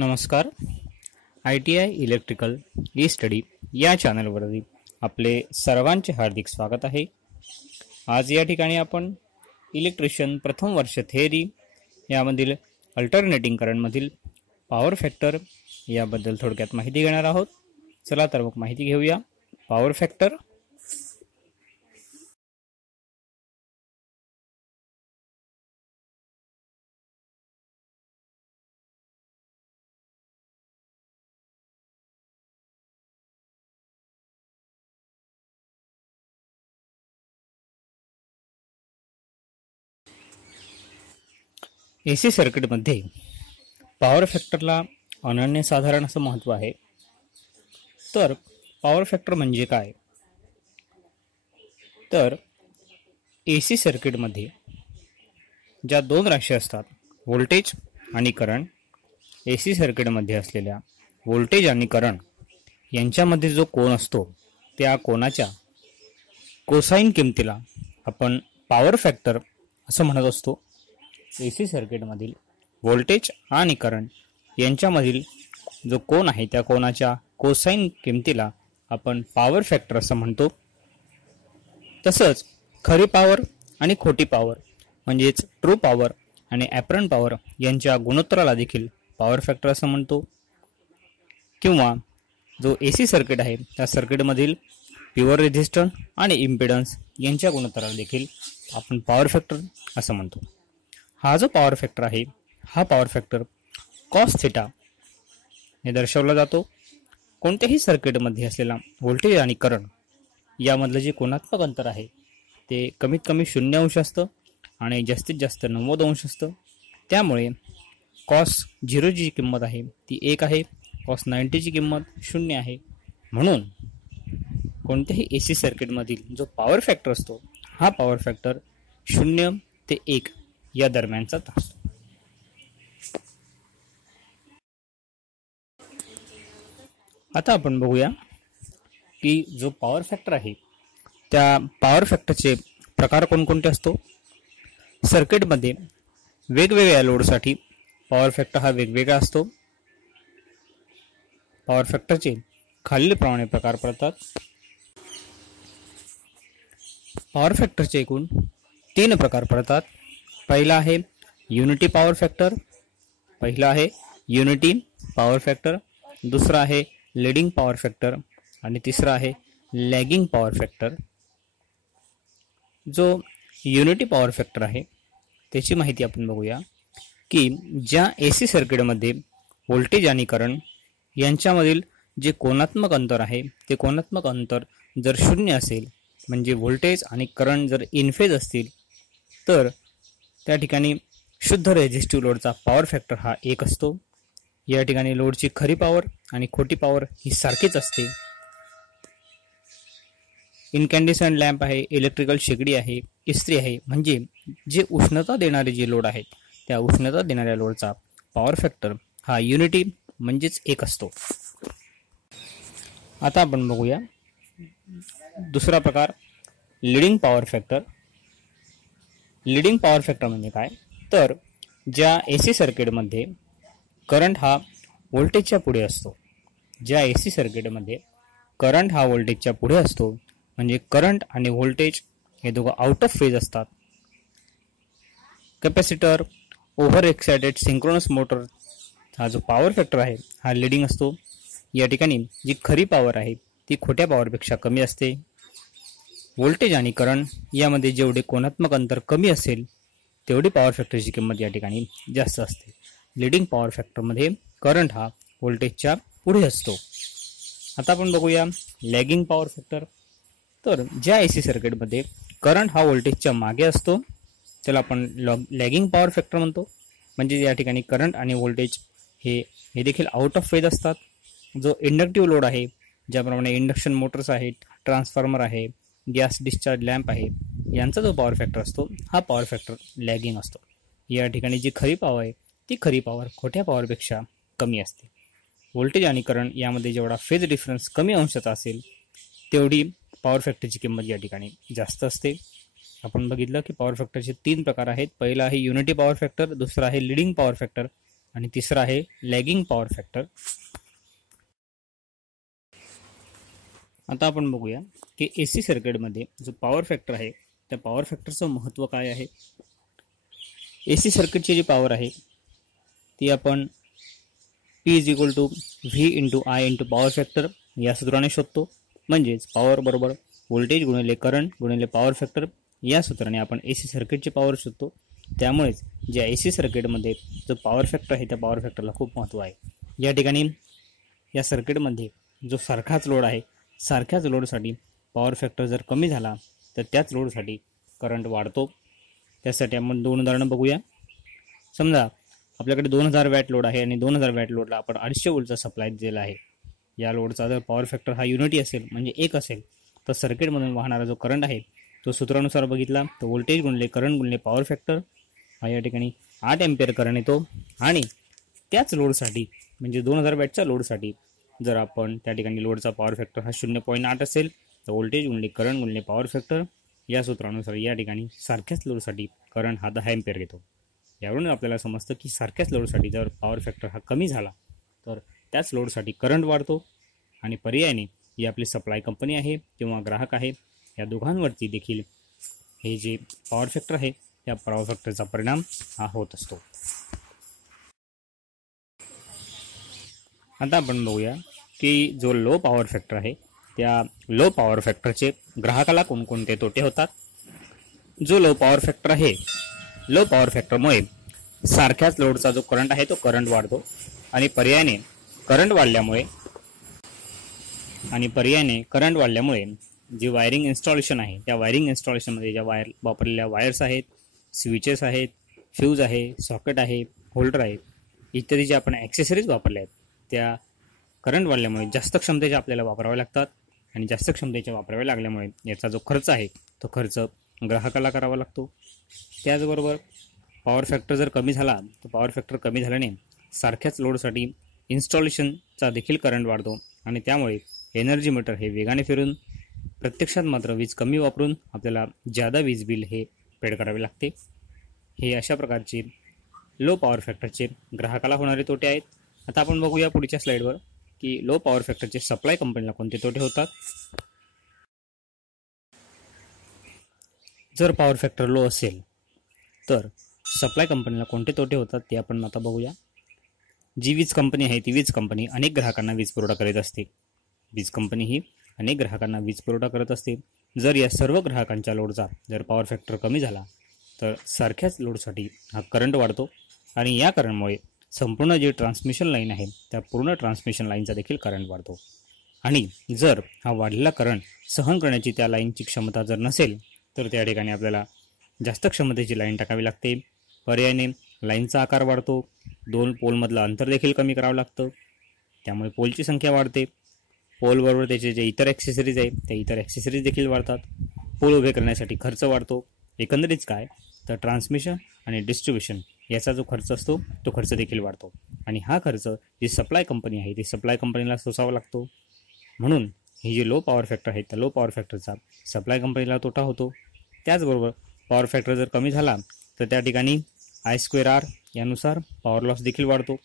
नमस्कार. ITI electrical E study या चॅनलवरती आपले सर्वांचे हार्दिक स्वागत आहे. आज या ठिकाणी आपण इलेक्ट्रिशियन प्रथम वर्ष थेअरी यामधील अल्टरनेटिंग करंटमधील पॉवर फॅक्टर याबद्दल थोडक्यात माहिती घेणार आहोत. चला तर मग माहिती घेऊया. पॉवर फॅक्टर AC सर्किटमध्ये पॉवर फॅक्टरला अनन्यसाधारण असं महत्त्व आहे. तर पॉवर फॅक्टर म्हणजे काय? तर AC सर्किटमध्ये ज्या दोन राशी असतात, व्होल्टेज आणि करंट, AC सर्किटमध्ये असलेल्या व्होल्टेज आणि करंट यांच्यामध्ये जो कोन असतो, त्या कोनाच्या कोसाइन किमतीला आपण पॉवर फॅक्टर असं म्हणत असतो. AC सर्किटमधील व्होल्टेज आणि करंट यांच्यामधील जो कोन आहे, त्या कोनाच्या कोसाइन किमतीला आपण पॉवर फॅक्टर असं म्हणतो. तसंच खरी पॉवर आणि खोटी पॉवर म्हणजेच ट्रू पॉवर आणि ॲपरंट पॉवर यांच्या गुणोत्तराला देखील पॉवर फॅक्टर असं म्हणतो. किंवा जो AC सर्किट आहे, त्या सर्किटमधील प्युअर रेझिस्टन्स आणि इम्पिडन्स यांच्या गुणोत्तराला देखील आपण पॉवर फॅक्टर असं म्हणतो. हा जो पॉवर फॅक्टर आहे, हा पॉवर फॅक्टर कॉस थिटा ने दर्शवला जातो. कोणत्याही सर्किटमध्ये असलेला व्होल्टेज आणि करंट यामधलं जे कोनात्मक अंतर आहे ते कमीत कमी 0 अंश असतं आणि जास्तीत जास्त 90 अंश असतं. त्यामुळे कॉस 0 ची किंमत आहे ती 1 आहे, कॉस 90 ची किंमत 0 आहे. म्हणून कोणत्याही AC सर्किटमधील जो पॉवर फॅक्टर असतो, हा पॉवर फॅक्टर 0 ते 1 या दरम्यानचा असतो. आता आपण बघूया की जो पॉवर फॅक्टर आहे, त्या पॉवर फॅक्टरचे प्रकार कोणकोणते असतो. सर्किटमध्ये वेगवेगळ्या लोडसाठी पॉवर फॅक्टर हा वेगवेगळा असतो. पॉवर फॅक्टरचे खालीलप्रमाणे प्रकार पडतात. पॉवर फॅक्टरचे एकूण 3 प्रकार पडतात. पहिला आहे unity power factor, power factor, दुसरा आहे लीडिंग पॉवर फॅक्टर आणि तिसरा आहे लॅगिंग पॉवर फॅक्टर. जो युनिटी पॉवर फॅक्टर आहे त्याची माहिती आपण बघूया की ज्या AC सर्किटमध्ये व्होल्टेज आणि करंट यांच्यामधील जे कोनात्मक अंतर आहे, ते कोनात्मक अंतर जर 0 असेल, म्हणजे व्होल्टेज आणि करंट जर इन फेज असतील, तर त्या ठिकाणी शुद्ध रेझिस्टिव्ह लोडचा पॉवर फॅक्टर हा 1 असतो. या ठिकाणी लोडची खरी पॉवर आणि खोटी पॉवर ही सारखीच असते. इनकॅन्डिसेंट लॅम्प आहे, इलेक्ट्रिकल शेगडी आहे, इस्त्री आहे, म्हणजे जे उष्णता देणारे जे लोड आहेत, त्या उष्णता देणाऱ्या लोडचा पॉवर फॅक्टर हा युनिटी म्हणजेच 1 असतो. आता आपण बघूया दुसरा प्रकार, leading power factor. Leading power factor म्हणजे काय? तर ज्या AC सर्किटमध्ये करंट हा व्होल्टेजच्या पुढे असतो, ज्या AC सर्किटमध्ये करंट हा व्होल्टेजच्या पुढे असतो, म्हणजे करंट आणि व्होल्टेज हे दोघं आउट ऑफ फेज असतात. Capacitor, over excited synchronous motor हा जो पॉवर फॅक्टर आहे हा लीडिंग असतो. या ठिकाणी जी खरी पॉवर आहे ती खोट्या पॉवरपेक्षा कमी असते. व्होल्टेज आणि करंट यामध्ये जेवढे कोनात्मक अंतर कमी असेल, तेवढी पॉवर फॅक्टरची किंमत या ठिकाणी जास्त असते. लीडिंग पॉवर फॅक्टरमध्ये करंट हा व्होल्टेजच्या पुढे असतो. आता आपण बघूया लॅगिंग पॉवर फॅक्टर. तर ज्या AC सर्किटमध्ये करंट हा व्होल्टेजच्या मागे असतो, त्याला आपण लॅगिंग पॉवर फॅक्टर म्हणतो. म्हणजे या ठिकाणी करंट आणि व्होल्टेज हे देखील आउट ऑफ फेज असतात. जो इंडक्टिव्ह लोड आहे, ज्याप्रमाणे इंडक्शन मोटर्स आहेत, ट्रान्सफॉर्मर आहे, गॅस डिस्चार्ज लॅम्प आहे, यांचा जो पॉवर फॅक्टर असतो, हा पॉवर फॅक्टर लॅगिंग असतो. या ठिकाणी जी खरी पॉवर आहे, ती खरी पॉवर खोट्या पॉवरपेक्षा कमी असते. व्होल्टेज आणि करंट यामध्ये जेवढा फेज डिफरन्स कमी अंशाचा असेल, तेवढी पॉवर फॅक्टरची किंमत या ठिकाणी जास्त असते. आपण बघितलं की पॉवर फॅक्टरचे 3 प्रकार आहेत. पहिला आहे युनिटी पॉवर फॅक्टर, दुसरा आहे लीडिंग पॉवर फॅक्टर आणि तिसरा आहे लॅगिंग पॉवर फॅक्टर. आता आपण बघूया की AC सर्किटमध्ये जो पॉवर फॅक्टर आहे त्या पॉवर फॅक्टरचं महत्त्व काय आहे. AC सर्किटची जी पॉवर आहे ती आपण P is equal to V into I into power factor या सूत्राने शोधतो. म्हणजेच पॉवर बरोबर व्होल्टेज गुणिले करंट गुणिले पॉवर फॅक्टर या सूत्राने आपण AC सर्किटची पॉवर शोधतो. त्यामुळेच ज्या AC सर्किटमध्ये जो पॉवर फॅक्टर आहे त्या पॉवर फॅक्टरला खूप महत्त्व आहे. या ठिकाणी या सर्किटमध्ये जो सारखाच लोड आहे, सारख्याच लोडसाठी पॉवर फॅक्टर जर कमी झाला तर त्याच लोडसाठी करंट वाढतो. त्यासाठी आपण 2 उदाहरणं बघूया. समजा आपल्याकडे 2000 वॅट लोड आहे आणि 2000 वॅट लोडला आपण 250 व्होल्टचा सप्लाय दिलेला आहे. या लोडचा जर पॉवर फॅक्टर हा युनिटी असेल म्हणजे 1 असेल तर सर्किटमधून वाहणारा जो करंट आहे तो सूत्रानुसार बघितला तर व्होल्टेज गुणिले करंट गुणिले पॉवर फॅक्टर हा या ठिकाणी 8 एम्पियर करंट येतो. आणि त्याच लोडसाठी म्हणजे 2000 वॅटच्या लोडसाठी जर आपण त्या ठिकाणी लोडचा पॉवर फॅक्टर हा 0.8 असेल तर व्होल्टेज गुणिले करंट गुणिले पॉवर फॅक्टर या सूत्रानुसार या ठिकाणी सारख्याच लोडसाठी करंट हा 10 एम्पियर घेतो. यावरून आपल्याला समजतं की सारख्याच लोडसाठी जर पॉवर फॅक्टर हा कमी झाला तर त्याच लोडसाठी करंट वाढतो. आणि पर्यायाने ही आपली सप्लाय कंपनी आहे किंवा ग्राहक आहे या दोघांवरती देखील हे जे पॉवर फॅक्टर आहे त्या पॉवर फॅक्टरचा परिणाम हा होत असतो. आता आपण बघूया की जो लो पॉवर फॅक्टर आहे त्या लो पॉवर फॅक्टरचे ग्राहकाला कोणकोणते तोटे होतात. जो लो पॉवर फॅक्टर आहे, लो पॉवर फॅक्टरमुळे सारख्याच लोडचा जो करंट आहे तो करंट वाढतो. आणि पर्यायाने करंट वाढल्यामुळे जी वायरिंग इन्स्टॉलेशन आहे त्या वायरिंग इन्स्टॉलेशनमध्ये ज्या वापरलेल्या वायर्स आहेत, स्विचेस आहेत, फ्यूज आहे, सॉकेट आहे, होल्डर आहे, इत्यादी जे आपण ॲक्सेसरीज वापरल्या आहेत त्या करंट वाढल्यामुळे जास्त क्षमतेच्या आपल्याला वापराव्या लागतात. आणि जास्त क्षमतेच्या वापराव्या लागल्यामुळे याचा जो खर्च आहे तो खर्च ग्राहकाला करावा लागतो. त्याचबरोबर पॉवर फॅक्टर जर कमी झाला तर पॉवर फॅक्टर कमी झाल्याने सारख्याच लोडसाठी इन्स्टॉलेशनचा देखील करंट वाढतो. आणि त्यामुळे एनर्जी मीटर हे वेगाने फिरून प्रत्यक्षात मात्र वीज कमी वापरून आपल्याला जादा वीज बिल हे पेड करावे लागते. हे अशा प्रकारचे लो पॉवर फॅक्टरचे ग्राहकाला होणारे तोटे आहेत. आता आपण बघूया पुढच्या स्लाईडवर की लो पॉवर फॅक्टरचे सप्लाय कंपनीला कोणते तोटे होतात. जर पॉवर फॅक्टर लो असेल तर सप्लाय कंपनीला कोणते तोटे होतात ते आपण आता बघूया. जी वीज कंपनी आहे ती वीज कंपनी अनेक ग्राहकांना वीज पुरवठा करीत असते. वीज कंपनी ही अनेक ग्राहकांना वीज पुरवठा करत असते. जर या सर्व ग्राहकांच्या लोडचा जर पॉवर फॅक्टर कमी झाला तर सारख्याच लोडसाठी हा करंट वाढतो. आणि या करंटमुळे संपूर्ण जे ट्रान्समिशन लाईन आहे त्या पूर्ण ट्रान्समिशन लाईनचा देखील करंट वाढतो. आणि जर हा वाढलेला करंट सहन करण्याची त्या लाईनची क्षमता जर नसेल तर त्या ठिकाणी आपल्याला जास्त क्षमतेची लाईन टाकावी लागते. पर्यायाने लाईनचा आकार वाढतो. 2 पोलमधलं अंतर देखील कमी करावं लागतं. त्यामुळे पोलची संख्या वाढते. पोलबरोबर त्याचे जे इतर ॲक्सेसरीज आहेत त्या इतर ॲक्सेसरीज देखील वाढतात. पोल उभे करण्यासाठी खर्च वाढतो. एकंदरीत काय तर ट्रान्समिशन आणि डिस्ट्रीब्युशन याचा जो खर्च असतो तो खर्च देखील वाढतो. आणि हा खर्च जी सप्लाय कंपनी आहे ती सप्लाय कंपनीला सोसावा लागतो. म्हणून ही जी लो पॉवर फॅक्टर आहे त्या लो पॉवर फॅक्टरचा सप्लाय कंपनीला तोटा होतो. त्याचबरोबर पॉवर फॅक्टर जर कमी झाला तर त्या ठिकाणी I²R यानुसार पॉवर लॉस देखील वाढतो.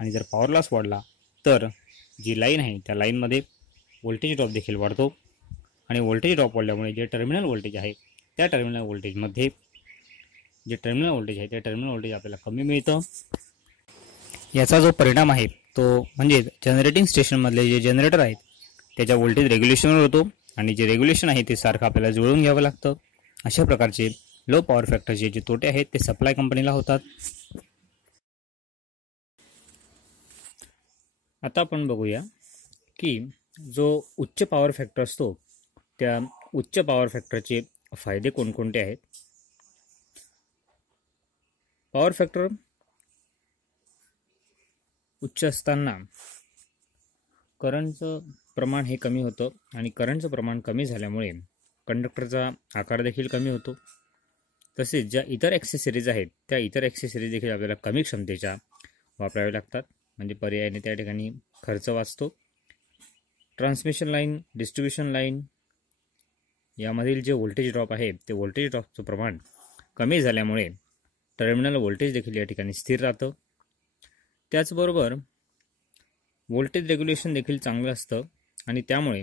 आणि जर पॉवर लॉस वाढला तर जी लाईन आहे त्या लाईनमध्ये व्होल्टेज ड्रॉप देखील वाढतो. आणि व्होल्टेज ड्रॉप वाढल्यामुळे जे टर्मिनल व्होल्टेज आहे त्या टर्मिनल व्होल्टेजमध्ये जे टर्मिनल व्होल्टेज आहे त्या टर्मिनल व्होल्टेज आपल्याला कमी मिळतं. याचा जो परिणाम आहे तो म्हणजे जनरेटिंग स्टेशनमधले जे जनरेटर आहेत त्याच्या व्होल्टेज रेग्युलेशनवर होतो. आणि जे रेग्युलेशन आहे ते सारखं आपल्याला जुळवून घ्यावं लागतं. अशा प्रकारचे लो पॉवर फॅक्टरचे जे तोटे आहेत ते सप्लाय कंपनीला होतात. आता आपण बघूया की जो उच्च पॉवर फॅक्टर असतो त्या उच्च पॉवर फॅक्टरचे फायदे कोणकोणते आहेत. पॉवर फॅक्टर उच्च असताना करंटचं प्रमाण हे कमी होतं. आणि करंटचं प्रमाण कमी झाल्यामुळे कंडक्टरचा आकार देखील कमी होतो. तसेच ज्या इतर ॲक्सेसरीज आहेत त्या इतर ॲक्सेसरीज देखील आपल्याला कमी क्षमतेच्या वापराव्या लागतात. म्हणजे पर्यायाने त्या ठिकाणी खर्च वाचतो. ट्रान्समिशन लाईन, डिस्ट्रीब्युशन लाईन यामधील जे व्होल्टेज ड्रॉप आहे ते व्होल्टेज ड्रॉपचं प्रमाण कमी झाल्यामुळे टर्मिनल व्होल्टेज देखील या ठिकाणी स्थिर राहतं. त्याचबरोबर व्होल्टेज रेग्युलेशन देखील चांगलं असतं आणि त्यामुळे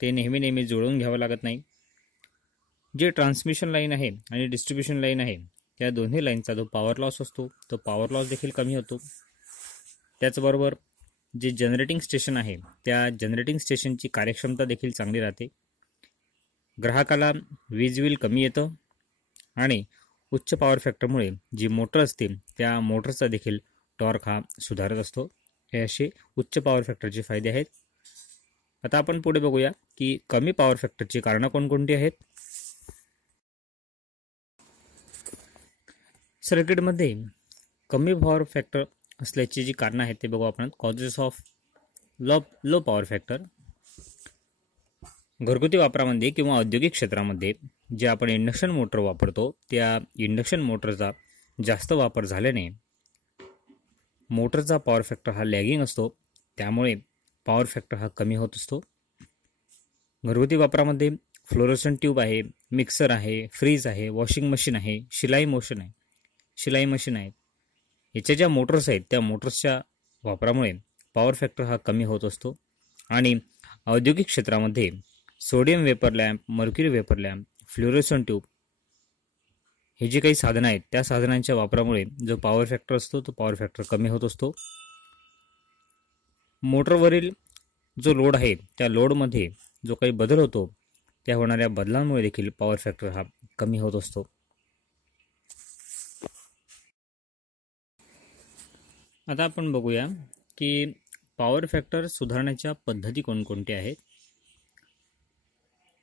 ते नेहमी जुळवून घ्यावं लागत नाही. जे ट्रान्समिशन लाईन आहे आणि डिस्ट्रीब्युशन लाईन आहे त्या दोन्ही लाईनचा जो पॉवर लॉस असतो तो पॉवर लॉस देखील कमी होतो. त्याचबरोबर जे जनरेटिंग स्टेशन आहे त्या जनरेटिंग स्टेशनची कार्यक्षमता देखील चांगली राहते. ग्राहकाला वीज बिल कमी येतं आणि उच्च पॉवर फॅक्टरमुळे जी मोटर असते त्या मोटरचा देखील टॉर्क हा सुधारत असतो. हे असे उच्च पॉवर फॅक्टरचे फायदे आहेत. आता आपण पुढे बघूया की कमी पॉवर फॅक्टरची कारणं कोणकोणती आहेत. सर्किटमध्ये कमी पॉवर फॅक्टर असल्याची जी कारणं आहेत ते बघू आपण. Causes of low power factor. घरगुती वापरामध्ये किंवा औद्योगिक क्षेत्रामध्ये जे आपण इंडक्शन मोटर वापरतो त्या इंडक्शन मोटरचा जास्त वापर झाल्याने मोटरचा पॉवर फॅक्टर हा लॅगिंग असतो, त्यामुळे पॉवर फॅक्टर हा कमी होत असतो. घरगुती वापरामध्ये फ्लोरोसेंट ट्यूब आहे, मिक्सर आहे, फ्रीज आहे, वॉशिंग मशीन आहे, शिलाई मशीन आहे. याच्या ज्या मोटर्स आहेत त्या मोटर्सच्या वापरामुळे पॉवर फॅक्टर हा कमी होत असतो. आणि औद्योगिक क्षेत्रामध्ये sodium vapour lamp, mercury vapour lamp, fluorescent tube हे जे काही साधनं आहेत त्या साधनांच्या वापरामुळे जो पॉवर फॅक्टर असतो तो पॉवर फॅक्टर कमी होत असतो. मोटरवरील जो लोड आहे त्या लोडमध्ये जो काही बदल होतो त्या होणाऱ्या बदलांमुळे देखील पॉवर फॅक्टर हा कमी होत असतो. आता आपण बघूया की पॉवर फॅक्टर सुधारण्याच्या पद्धती कोणकोणत्या आहेत.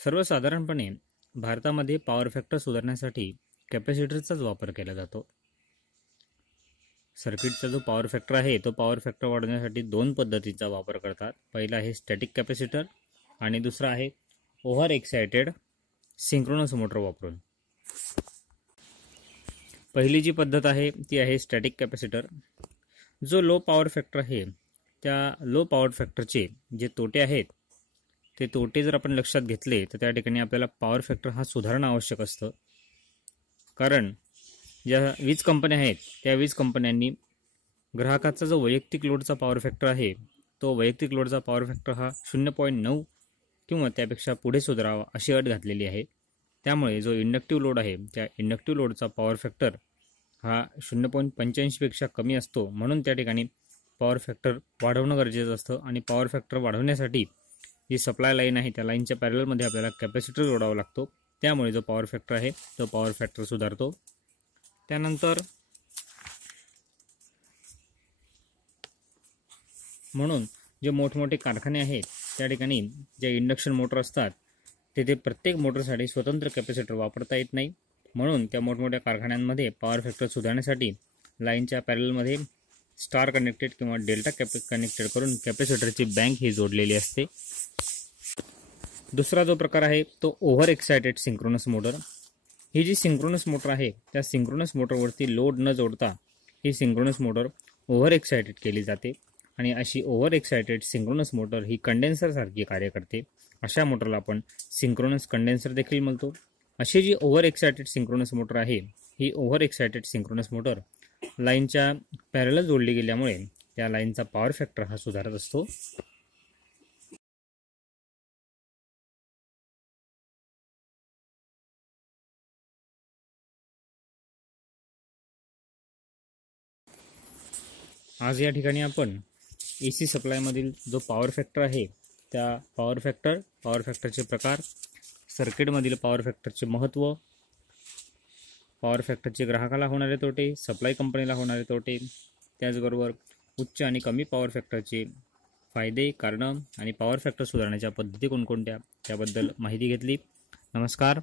सर्वसाधारणपणे भारतामध्ये पॉवर फॅक्टर सुधारण्यासाठी कॅपॅसिटरचाच वापर केला जातो. सर्किटचा जो पॉवर फॅक्टर आहे तो पॉवर फॅक्टर वाढवण्यासाठी दोन पद्धतीचा वापर करतात. पहिला आहे स्टॅटिक कॅपॅसिटर आणि दुसरा आहे ओव्हर एक्सायटेड सिंक्रोनस मोटर वापरून. पहिली जी पद्धत आहे ती आहे स्टॅटिक कॅपॅसिटर. जो लो पॉवर फॅक्टर आहे त्या लो पॉवर फॅक्टरचे जे तोटे आहेत ते तोटे जर आपण लक्षात घेतले तर त्या ठिकाणी आपल्याला पॉवर फॅक्टर हा सुधारणं आवश्यक असतं. कारण ज्या वीज कंपन्या आहेत त्या वीज कंपन्यांनी ग्राहकाचा जो वैयक्तिक लोडचा पॉवर फॅक्टर आहे तो वैयक्तिक लोडचा पॉवर फॅक्टर हा 0.9 किंवा त्यापेक्षा पुढे सुधारावा अशी अट घातलेली आहे. त्यामुळे जो इंडक्टिव्ह लोड आहे त्या इंडक्टिव्ह लोडचा पॉवर फॅक्टर हा 0.85 पेक्षा कमी असतो. म्हणून त्या ठिकाणी पॉवर फॅक्टर वाढवणं गरजेचं असतं. आणि पॉवर फॅक्टर वाढवण्यासाठी जी सप्लाय लाईन आहे त्या लाईनच्या पॅरलमध्ये आपल्याला कॅपॅसिटर जोडावा लागतो. त्यामुळे जो पॉवर फॅक्टर आहे तो पॉवर फॅक्टर सुधारतो. त्यानंतर म्हणून जे मोठमोठे कारखाने आहेत त्या ठिकाणी जे इंडक्शन मोटर असतात तेथे प्रत्येक मोटरसाठी स्वतंत्र कॅपॅसिटर वापरता येत नाही. म्हणून त्या मोठमोठ्या कारखान्यांमध्ये पॉवर फॅक्टर सुधारण्यासाठी लाईनच्या पॅरलमध्ये स्टार कनेक्टेड किंवा डेल्टा कनेक्टेड करून कॅपॅसिटरची बँक ही जोडलेली असते. दुसरा जो प्रकार आहे तो ओव्हर एक्सायटेड सिंक्रोनस मोटर. ही जी सिंक्रोनस मोटर आहे त्या सिंक्रोनस मोटरवरती लोड न जोडता ही सिंक्रोनस मोटर ओव्हर एक्सायटेड केली जाते. आणि अशी ओव्हर एक्सायटेड सिंक्रोनस मोटर ही कंडेन्सरसारखी कार्य करते. अशा मोटरला आपण सिंक्रोनस कंडेन्सर देखील म्हणतो. अशी जी ओव्हर एक्सायटेड सिंक्रोनस मोटर आहे ही ओव्हर एक्सायटेड सिंक्रोनस मोटर लाईनच्या पॅरलल जोडली गेल्यामुळे त्या लाईनचा पॉवर फॅक्टर हा सुधारत असतो. आज या ठिकाणी आपण AC सप्लायमधील जो पॉवर फॅक्टर आहे त्या पॉवर फॅक्टरचे प्रकार, सर्किटमधील पॉवर फॅक्टरचे महत्त्व, पॉवर फॅक्टरचे ग्राहकाला होणारे तोटे, सप्लाय कंपनीला होणारे तोटे, त्याचबरोबर उच्च आणि कमी पॉवर फॅक्टरचे फायदे, कारणं आणि पॉवर फॅक्टर सुधारण्याच्या पद्धती कोणकोणत्या त्याबद्दल माहिती घेतली. नमस्कार.